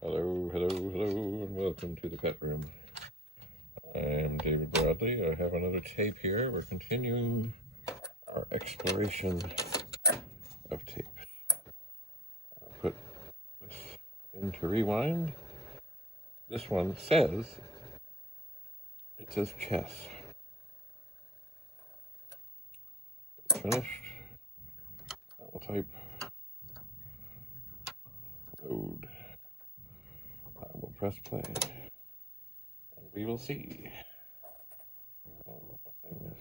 Hello, hello, hello, and welcome to the pet room. I am David Bradley. I have another tape here. We're continuing our exploration of tape. I'll put this into rewind. This one says, it says chess. It's finished. I will type load. I will press play. And we will see. Oh, the thing is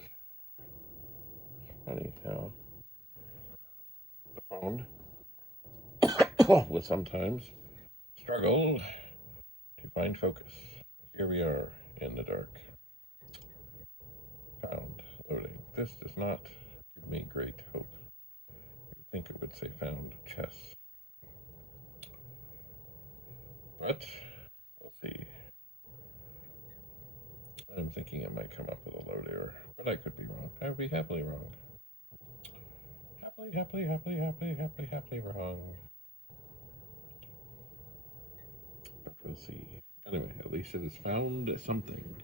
funny how the phone will sometimes struggle to find focus. Here we are in the dark. Found loading. This does not give me great hope. You'd think it would say found chess. But we'll see. I'm thinking it might come up with a load error, but I could be wrong. I would be happily wrong. Happily wrong. But we'll see. Anyway, at least it has found something.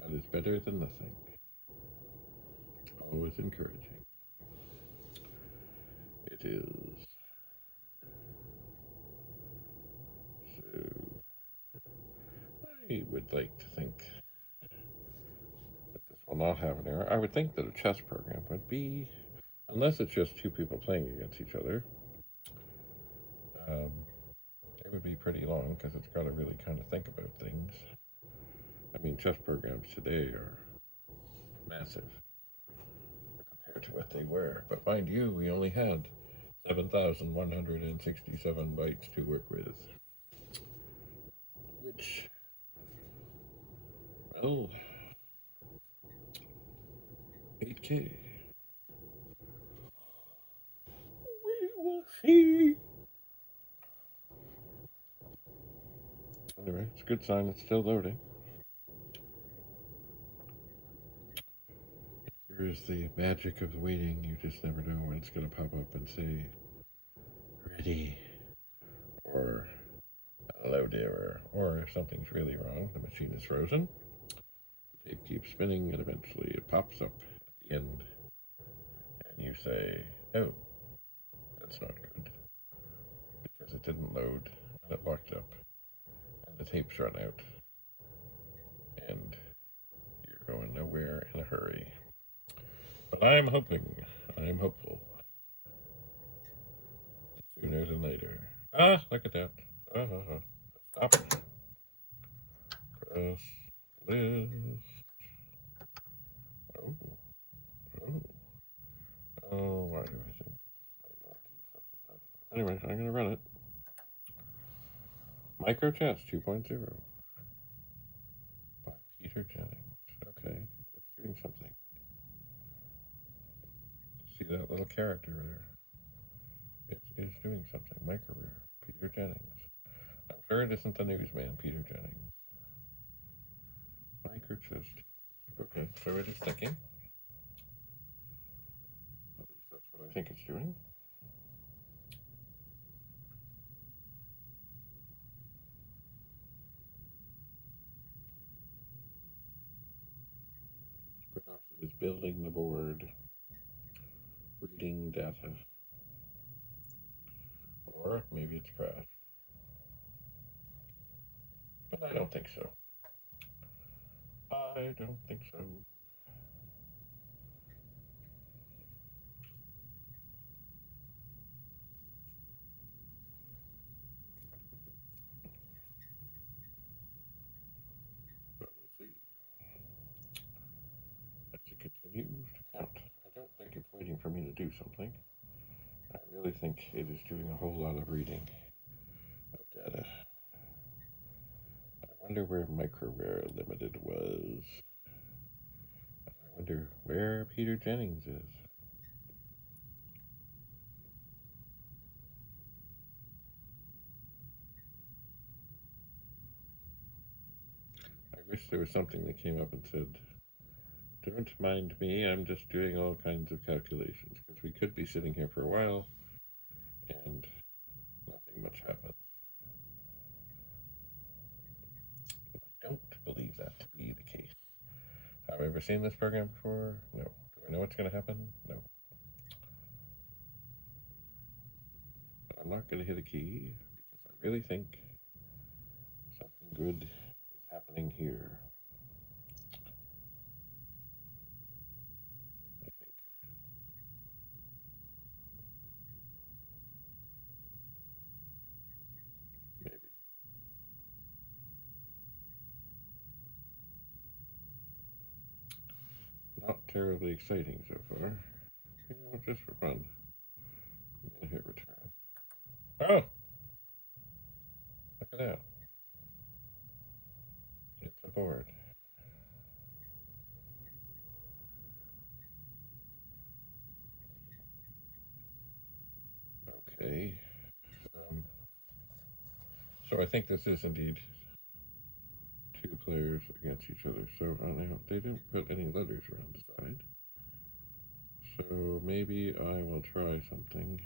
That is better than nothing. Always encouraging. It is. So, I would like to think that this will not have an error. I would think that a chess program would be, unless it's just two people playing against each other, it would be pretty long because it's got to really kind of think about things. I mean, chess programs today are massive compared to what they were. But mind you, we only had 7,167 bytes to work with. Which, well, 8K. We will see. Anyway, it's a good sign it's still loading. Here's the magic of waiting. You just never know when it's going to pop up and say, ready, or load error, or if something's really wrong, the machine is frozen. The tape keeps spinning, and eventually it pops up at the end, and you say, oh, that's not good, because it didn't load, and it locked up, and the tape's run out, and you're going nowhere in a hurry. But I'm hopeful, sooner than later. Ah, look at that. Stop. Press list. Oh, why do I think anyway, I'm going to run it. Micro Chess 2.0 by Peter Jennings. Okay, it's doing something. See that little character there? It is doing something. Microware. Peter Jennings. I'm sure it isn't the newsman, Peter Jennings. Micro Chess. Okay, so it is thinking. At least that's what I think it's doing. Perhaps it is building the board, reading data, or maybe it's crashed. But I don't think so. I don't think so. But we'll see. As it continues to count. I don't think it's waiting for me to do something. I really think it is doing a whole lot of reading of data. I wonder where Microware Limited was. I wonder where Peter Jennings is. I wish there was something that came up and said, don't mind me, I'm just doing all kinds of calculations, because we could be sitting here for a while, and ever seen this program before? No. Do I know what's going to happen? No. I'm not going to hit a key because I really think something good is happening here. I think. Maybe. Not terribly exciting so far. You know, just for fun. I'm going to hit return. Oh! Look at that. It's a board. Okay. So I think this is indeed two players against each other. So they didn't put any letters around the side. So maybe I will try something.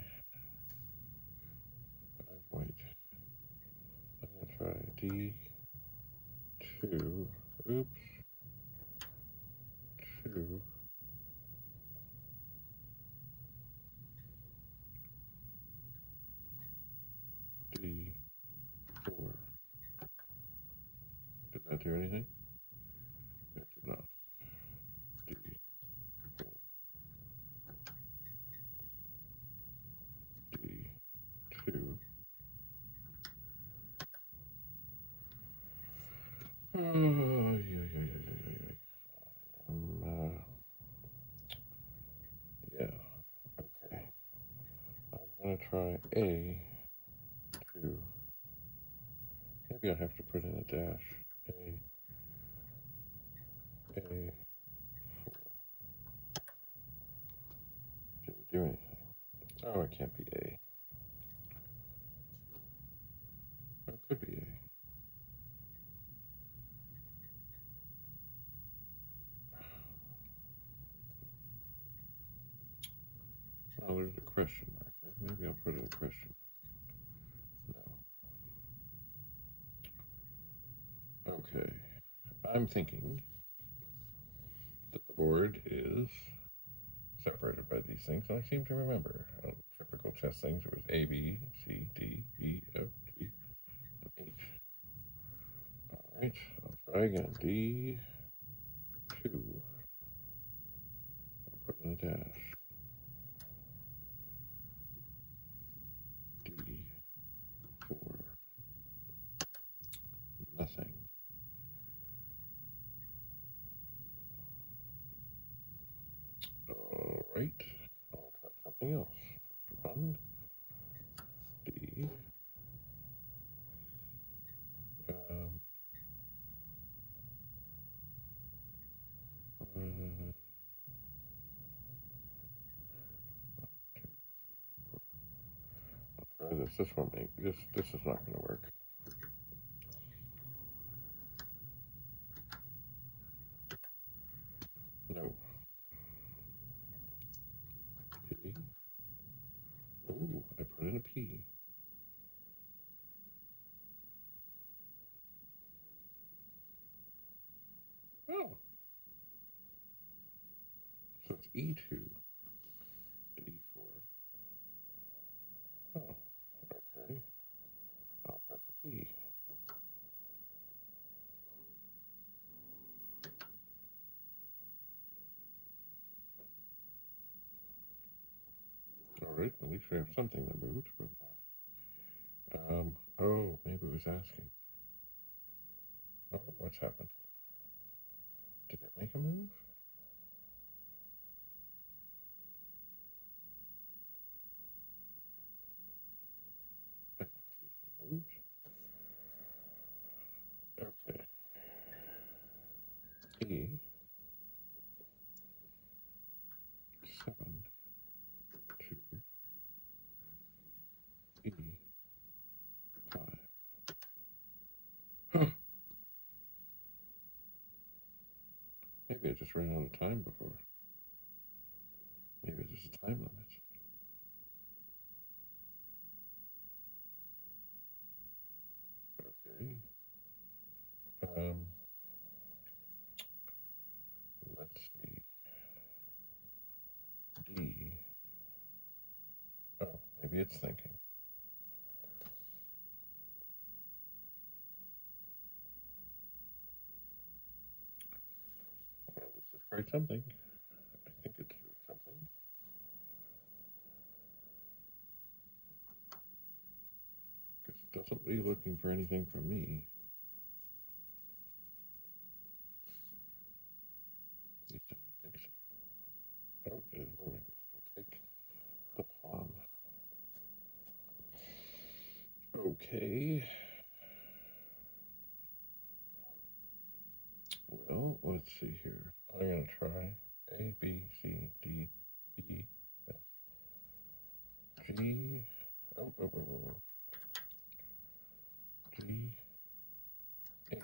Wait. I'm going to try D2. Oops. 2. D4. Did that do anything? It did not. D4. D2. Oh, yeah. Okay. I'm gonna try A2. Maybe I have to put in a dash. A4. Did it do anything? Oh, it can't be A. Oh, it could be A. Oh, there's a question mark there. Maybe I'll put in a question mark. No. Okay. I'm thinking that the board is separated by these things, and I seem to remember typical chess things. It was A, B, C, D, E, F, G, and H. All right, I'll try again. D2. I'll put in a dash. D4. Nothing. All right, I'll try something else. Just run. D. I'll try this. This won't make this. This is not going to work. No. P. Ooh, I put in a P. Oh. So it's E2 to E4. Oh, okay. I'll press a P. All right, at least we have something that moved. But, oh, maybe it was asking. Oh, what's happened? Did it make a move? I don't see it moved. Okay. E. 7. 2. E. 5. Maybe I just ran out of time before. Maybe there's a time limit. Okay. it's thinking. Well, this is quite something. I think it's doing something. Because it doesn't be looking for anything from me. At least I don't think so. Oh, it is moving. It's going to take the pawn. Okay. Well, let's see here. I'm going to try A, B, C, D, E, F, G. Oh. G, 8,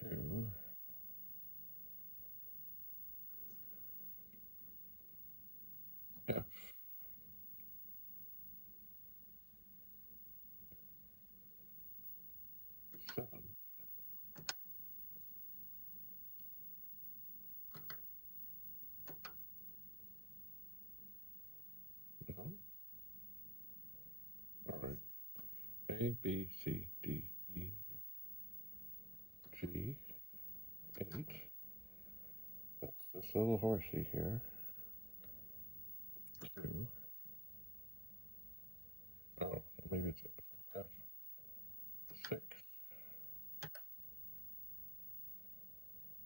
2, F, 7. No. All right. A, B, C, D, E, F, G, 8. That's this little horsey here. 2. Oh, maybe it's F, 6.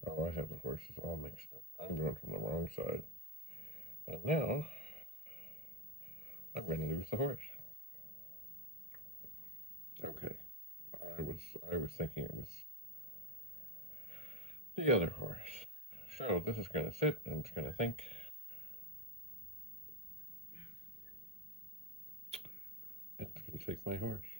Oh, I have the horses all mixed up. I'm going from the wrong side. And now, I'm going to lose the horse. Okay. I was thinking it was the other horse. So this is going to sit and it's going to think. It's going to take my horse.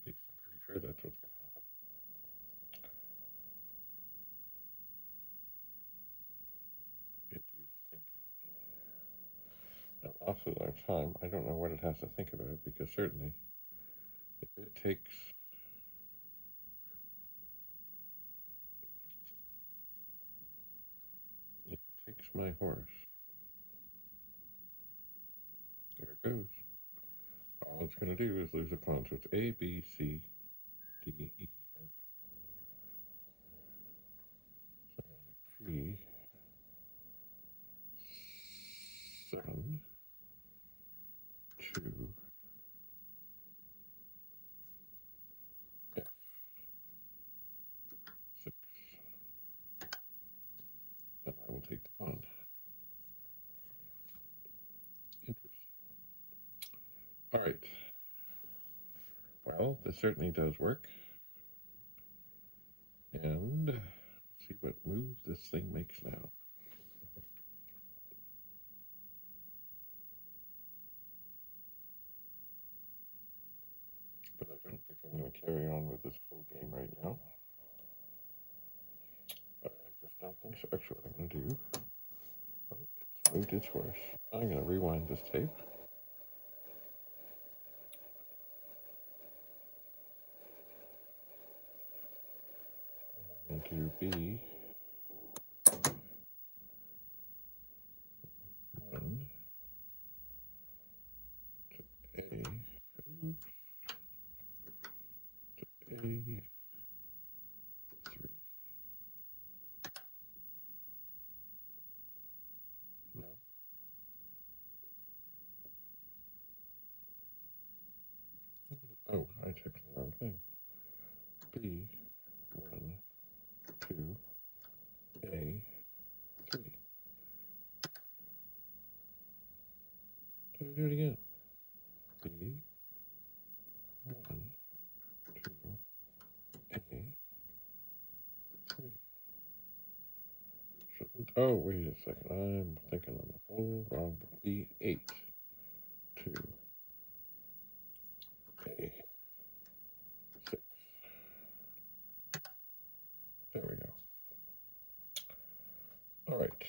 At least I'm pretty sure that's what's going to happen. It is thinking. Now, also the time, I don't know what it has to think about because certainly if it takes my horse, there it goes. All it's going to do is lose a pawn. So it's A, B, C, D, E, F, G, 7, 2, F, 6, and I will take the pawn. Interesting. All right. Well, this certainly does work. And let's see what move this thing makes now. But I don't think I'm going to carry on with this whole game right now. I just don't think so. Actually, what I'm going to do, it's moved its horse. I'm going to rewind this tape. I'm going to B, 1, to A, oops, to A, 3. No. Oh, I typed the wrong thing. B, 1, 2, A, 3. Did I do it again? B, 1, 2, A, 3. Oh, wait a second. I'm thinking on the whole wrong. B, 8, 2, A, 6. There we go. All right.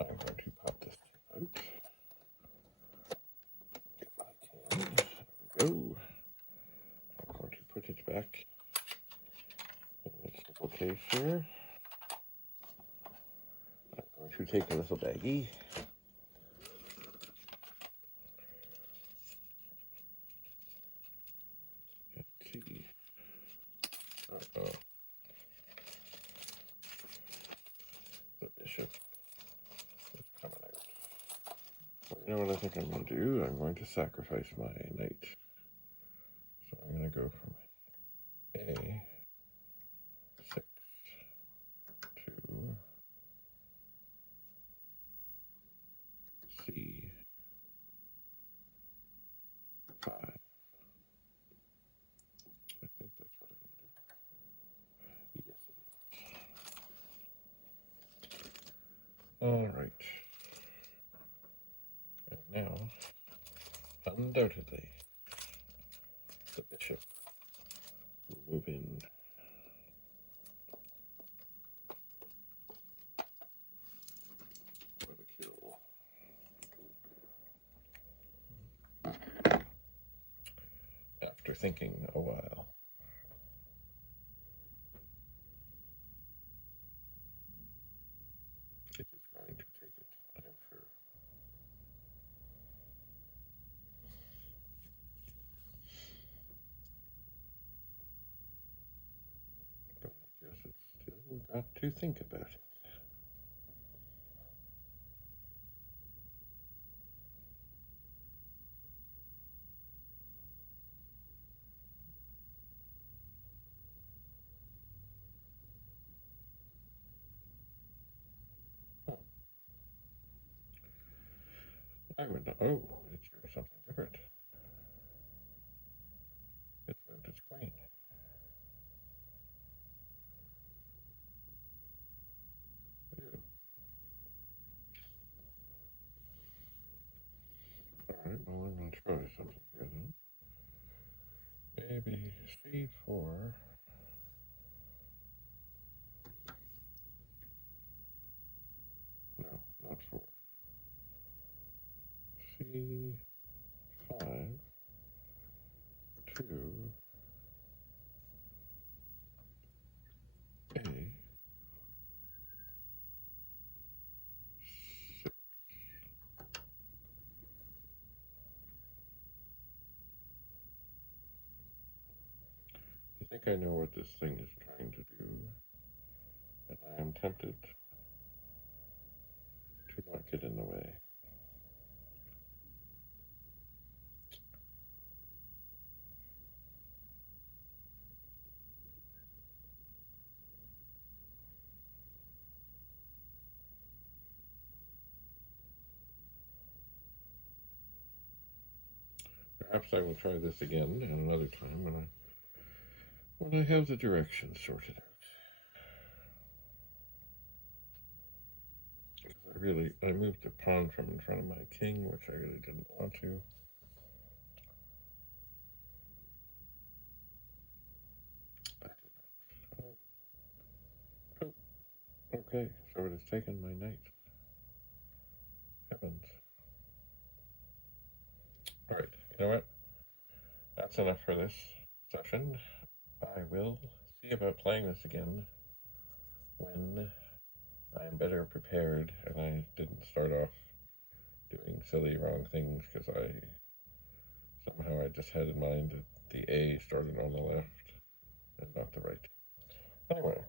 I'm going to pop this out. If I can. There we go. I'm going to put it back case here. I'm going to take a little baggie. Let's see. Uh-oh. The bishop is coming out. Well, you know what I think I'm going to do? I'm going to sacrifice my knight. So I'm going to go from A6 to C5. I think that's what I'm going to do. Yes, it is. All right. And now, undoubtedly, the bishop will move in. For the kill. After thinking a while. It is going to take it, I am sure. But I guess it's still got to think about it. I would know. Oh, it's doing something different. It's moved its queen. Ew. Alright, well, I'm going to try something here then. Maybe C4. No, not 4. C5. 2. A. 6. I think I know what this thing is trying to do, and I am tempted to not get in the way. Perhaps I will try this again at another time when I have the directions sorted out. Because I moved the pawn from in front of my king, which I really didn't want to. Oh, okay, so it has taken my knight. Heavens. Alright, you know what? That's enough for this session. I will see about playing this again when I am better prepared and I didn't start off doing silly wrong things because somehow I just had in mind that the A started on the left and not the right. Anyway,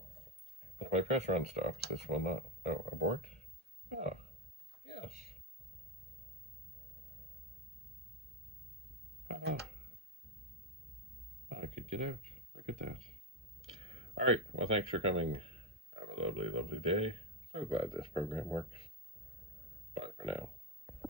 if I press run stop, this will not, oh, abort? Ah, yes. Ah, I could get out. Look at that. Alright, well, thanks for coming. Have a lovely, lovely day. So glad this program works. Bye for now.